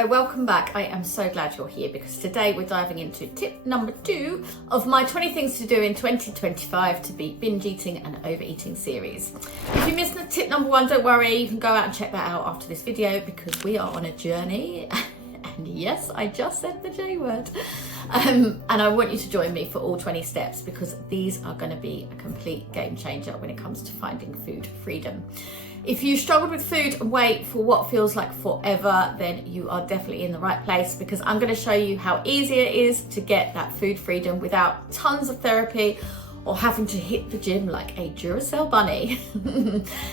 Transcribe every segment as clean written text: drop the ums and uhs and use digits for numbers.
Hello, welcome back. I am so glad you're here because today we're diving into tip number 2 of my 20 things to do in 2025 to beat binge eating and overeating series. If you missed the tip number 1, don't worry, you can go out and check that out after this video because we are on a journey. And yes, I just said the J word. And I want you to join me for all 20 steps because these are going to be a complete game changer when it comes to finding food freedom. If you struggled with food and weight for what feels like forever, then you are definitely in the right place because I'm going to show you how easy it is to get that food freedom without tons of therapy or having to hit the gym like a Duracell bunny.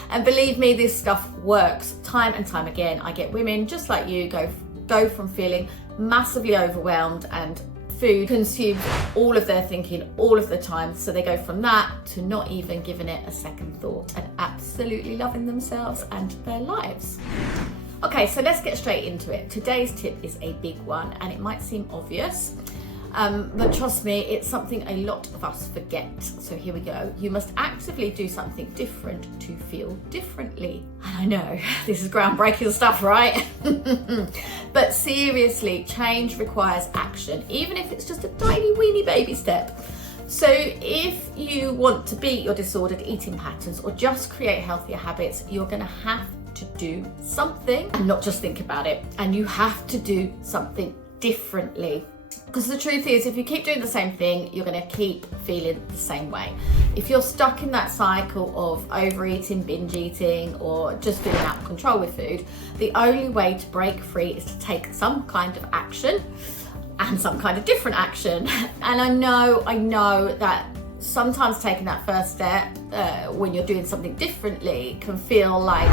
And believe me, this stuff works time and time again. I get women just like you go from feeling massively overwhelmed and food consumes all of their thinking all of the time, so they go from that to not even giving it a second thought and absolutely loving themselves and their lives. Okay, so let's get straight into it. Today's tip is a big one and it might seem obvious, but trust me, it's something a lot of us forget. So here we go. You must actively do something different to feel differently. And I know this is groundbreaking stuff, right? But seriously, change requires action, even if it's just a tiny weeny baby step. So if you want to beat your disordered eating patterns or just create healthier habits, you're going to have to do something and not just think about it. And you have to do something differently. Because the truth is, if you keep doing the same thing, you're going to keep feeling the same way. If you're stuck in that cycle of overeating, binge eating, or just feeling out of control with food, the only way to break free is to take some kind of action and some kind of different action. And I know that sometimes taking that first step when you're doing something differently can feel like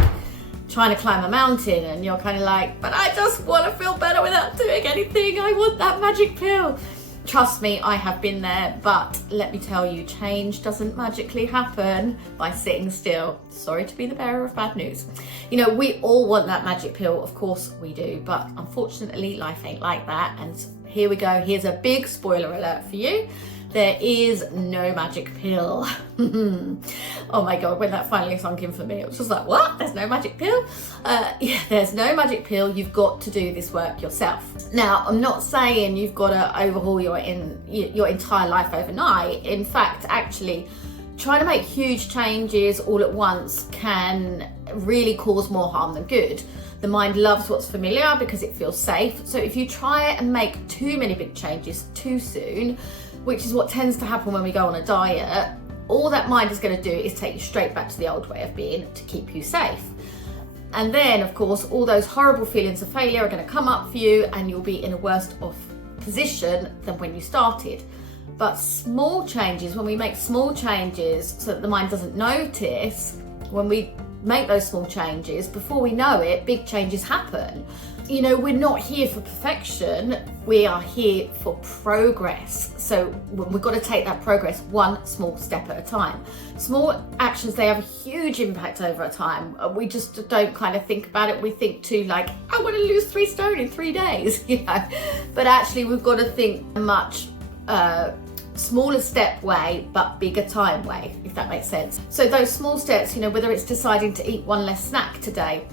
trying to climb a mountain, and you're kind of like, but I just want to feel better without doing anything. I want that magic pill. Trust me, I have been there, but let me tell you, change doesn't magically happen by sitting still. Sorry to be the bearer of bad news. You know, we all want that magic pill, of course we do, but unfortunately life ain't like that. And here we go, here's a big spoiler alert for you. There is no magic pill. Oh my God, when that finally sunk in for me, it was just like, what? There's no magic pill? Yeah, there's no magic pill. You've got to do this work yourself. Now, I'm not saying you've got to overhaul your entire life overnight. In fact, actually, trying to make huge changes all at once can really cause more harm than good. The mind loves what's familiar because it feels safe. So if you try and make too many big changes too soon, which is what tends to happen when we go on a diet, all that mind is going to do is take you straight back to the old way of being to keep you safe. And then, of course, all those horrible feelings of failure are going to come up for you and you'll be in a worse off position than when you started. But small changes, when we make small changes so that the mind doesn't notice, when we make those small changes, before we know it, big changes happen. You know, we're not here for perfection, we are here for progress. So we've got to take that progress one small step at a time. Small actions, they have a huge impact over time. We just don't kind of think about it. We think too like, I want to lose 3 stone in 3 days, you know. But actually we've got to think much smaller step way, but bigger time way, if that makes sense. So those small steps, you know, whether it's deciding to eat 1 less snack today,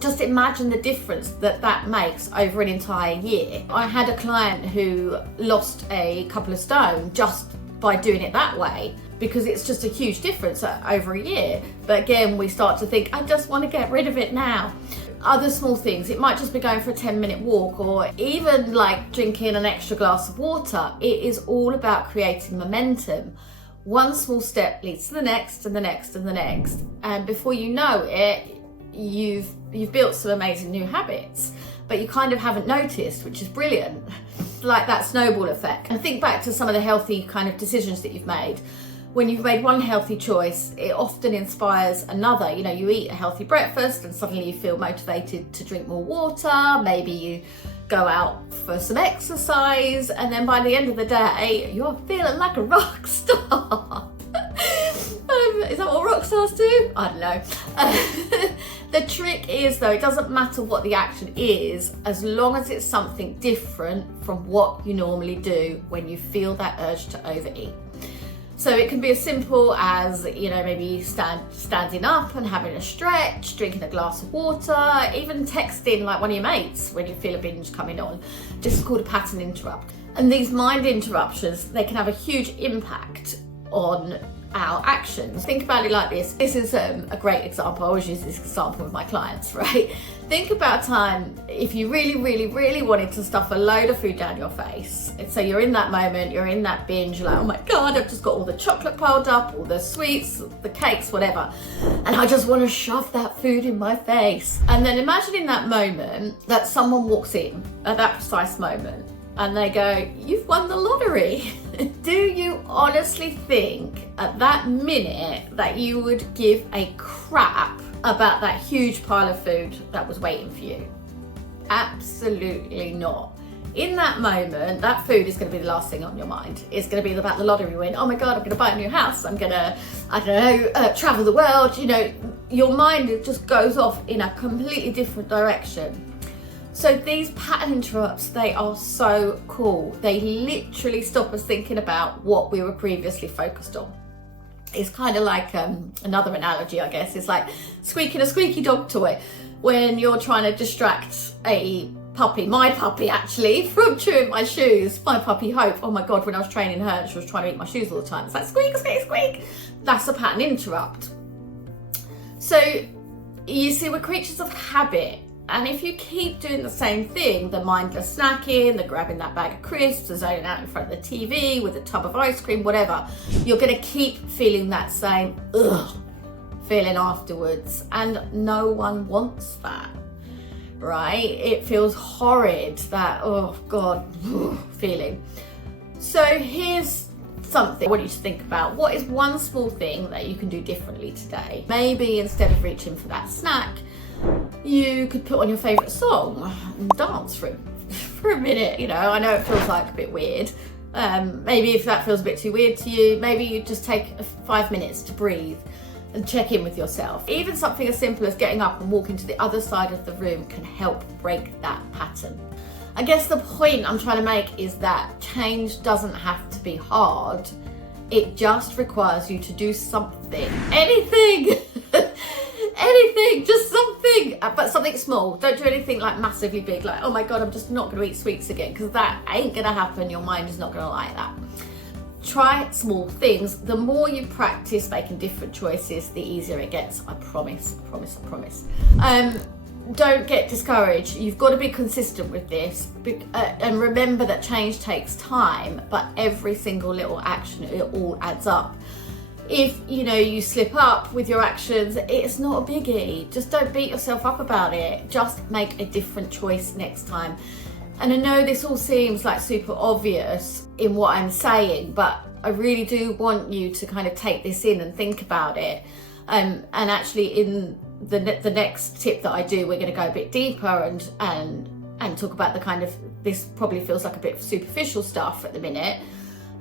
just imagine the difference that makes over an entire year. I had a client who lost a couple of stone just by doing it that way because it's just a huge difference over a year. But again, we start to think, I just want to get rid of it now. Other small things, it might just be going for a 10-minute walk or even like drinking an extra glass of water. It is all about creating momentum. One small step leads to the next and the next and the next. And before you know it, you've built some amazing new habits, but you kind of haven't noticed, which is brilliant. Like that snowball effect. And think back to some of the healthy kind of decisions that you've made. When you've made one healthy choice, it often inspires another. You know, you eat a healthy breakfast and suddenly you feel motivated to drink more water. Maybe you go out for some exercise, and then by the end of the day, you're feeling like a rock star. Is that what rock stars do? I don't know. The trick is, though, it doesn't matter what the action is, as long as it's something different from what you normally do when you feel that urge to overeat. So it can be as simple as, you know, maybe standing up and having a stretch, drinking a glass of water, even texting like one of your mates when you feel a binge coming on. This is called a pattern interrupt. And these mind interruptions, they can have a huge impact on our actions. Think about it like this. This is a great example. I always use this example with my clients, right? Think about a time if you really wanted to stuff a load of food down your face. And so you're in that moment, you're in that binge, you're like, oh my God, I've just got all the chocolate piled up, all the sweets, the cakes, whatever. And I just want to shove that food in my face. And then imagine in that moment that someone walks in at that precise moment and they go, you've won the lottery. Do you honestly think at that minute that you would give a crap about that huge pile of food that was waiting for you? Absolutely not. In that moment, that food is going to be the last thing on your mind. It's going to be about the lottery win. Oh my God, I'm going to buy a new house. I'm going to, I don't know, travel the world. You know, your mind just goes off in a completely different direction. So these pattern interrupts, they are so cool. They literally stop us thinking about what we were previously focused on. It's kind of like another analogy, I guess. It's like squeaking a squeaky dog toy when you're trying to distract a puppy, my puppy actually, from chewing my shoes. My puppy Hope, oh my God, when I was training her, she was trying to eat my shoes all the time. It's like squeak, squeak, squeak. That's a pattern interrupt. So you see, we're creatures of habit. And if you keep doing the same thing, the mindless snacking, the grabbing that bag of crisps, the zoning out in front of the TV with a tub of ice cream, whatever, you're going to keep feeling that same feeling afterwards. And no one wants that, right? It feels horrid, that, oh God, feeling. So here's something I want you to think about. What is one small thing that you can do differently today? Maybe instead of reaching for that snack, you could put on your favourite song and dance for a minute. You know, I know it feels like a bit weird. Maybe if that feels a bit too weird to you, maybe you just take 5 minutes to breathe and check in with yourself. Even something as simple as getting up and walking to the other side of the room can help break that pattern. I guess the point I'm trying to make is that change doesn't have to be hard. It just requires you to do something. Anything! Anything, just something, but something small. Don't do anything like massively big, like, oh my God, I'm just not going to eat sweets again, because that ain't going to happen. Your mind is not going to like that. Try small things. The more you practice making different choices, the easier it gets. I promise, I promise, I promise. Don't get discouraged. You've got to be consistent with this, and remember that change takes time, but every single little action, it all adds up. If, you know, you slip up with your actions, it's not a biggie. Just don't beat yourself up about it. Just make a different choice next time. And I know this all seems like super obvious in what I'm saying, but I really do want you to kind of take this in and think about it. And actually in the next tip that I do, we're going to go a bit deeper and talk about the kind of, this probably feels like a bit superficial stuff at the minute.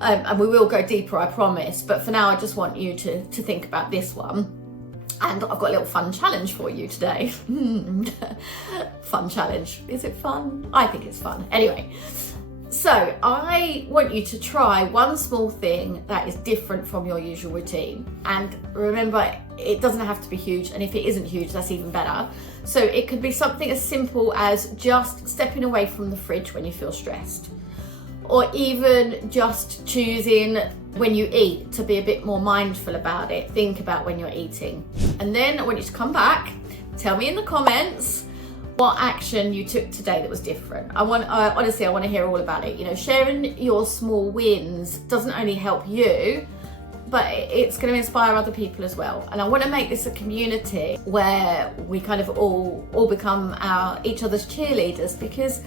And we will go deeper, I promise. But for now, I just want you to think about this one. And I've got a little fun challenge for you today. Fun challenge. Is it fun? I think it's fun. Anyway, so I want you to try one small thing that is different from your usual routine. And remember, it doesn't have to be huge. And if it isn't huge, that's even better. So it could be something as simple as just stepping away from the fridge when you feel stressed. Or even just choosing when you eat to be a bit more mindful about it. Think about when you're eating. And then I want you to come back, tell me in the comments what action you took today that was different. Honestly, I want to hear all about it. You know, sharing your small wins doesn't only help you, but it's going to inspire other people as well. And I want to make this a community where we kind of all become each other's cheerleaders, because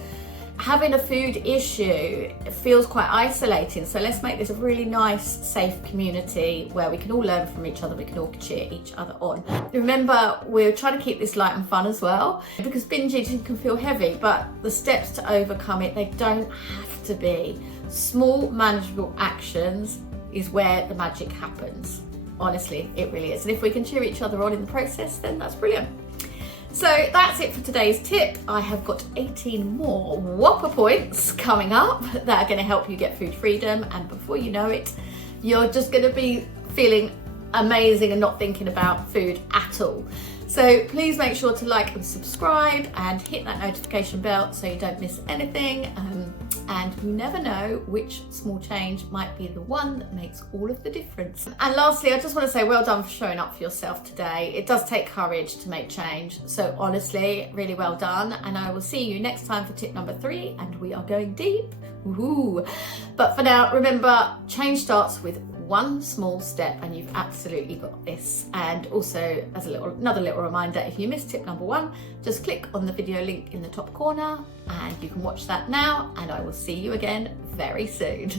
having a food issue feels quite isolating. So let's make this a really nice, safe community where we can all learn from each other, we can all cheer each other on. Remember, we're trying to keep this light and fun as well, because binge eating can feel heavy, but the steps to overcome it, they don't have to be. Small, manageable actions is where the magic happens. Honestly, it really is. And if we can cheer each other on in the process, then that's brilliant. So that's it for today's tip. I have got 18 more whopper points coming up that are going to help you get food freedom, and before you know it, you're just going to be feeling amazing and not thinking about food at all. So please make sure to like and subscribe and hit that notification bell so you don't miss anything. And you never know which small change might be the one that makes all of the difference. And lastly, I just want to say well done for showing up for yourself today. It does take courage to make change. So honestly, really well done. And I will see you next time for tip number 3, and we are going deep. Woohoo! But for now, remember, change starts with one small step, and you've absolutely got this. And also, as another little reminder, if you missed tip number 1, just click on the video link in the top corner and you can watch that now, and I will see you again very soon.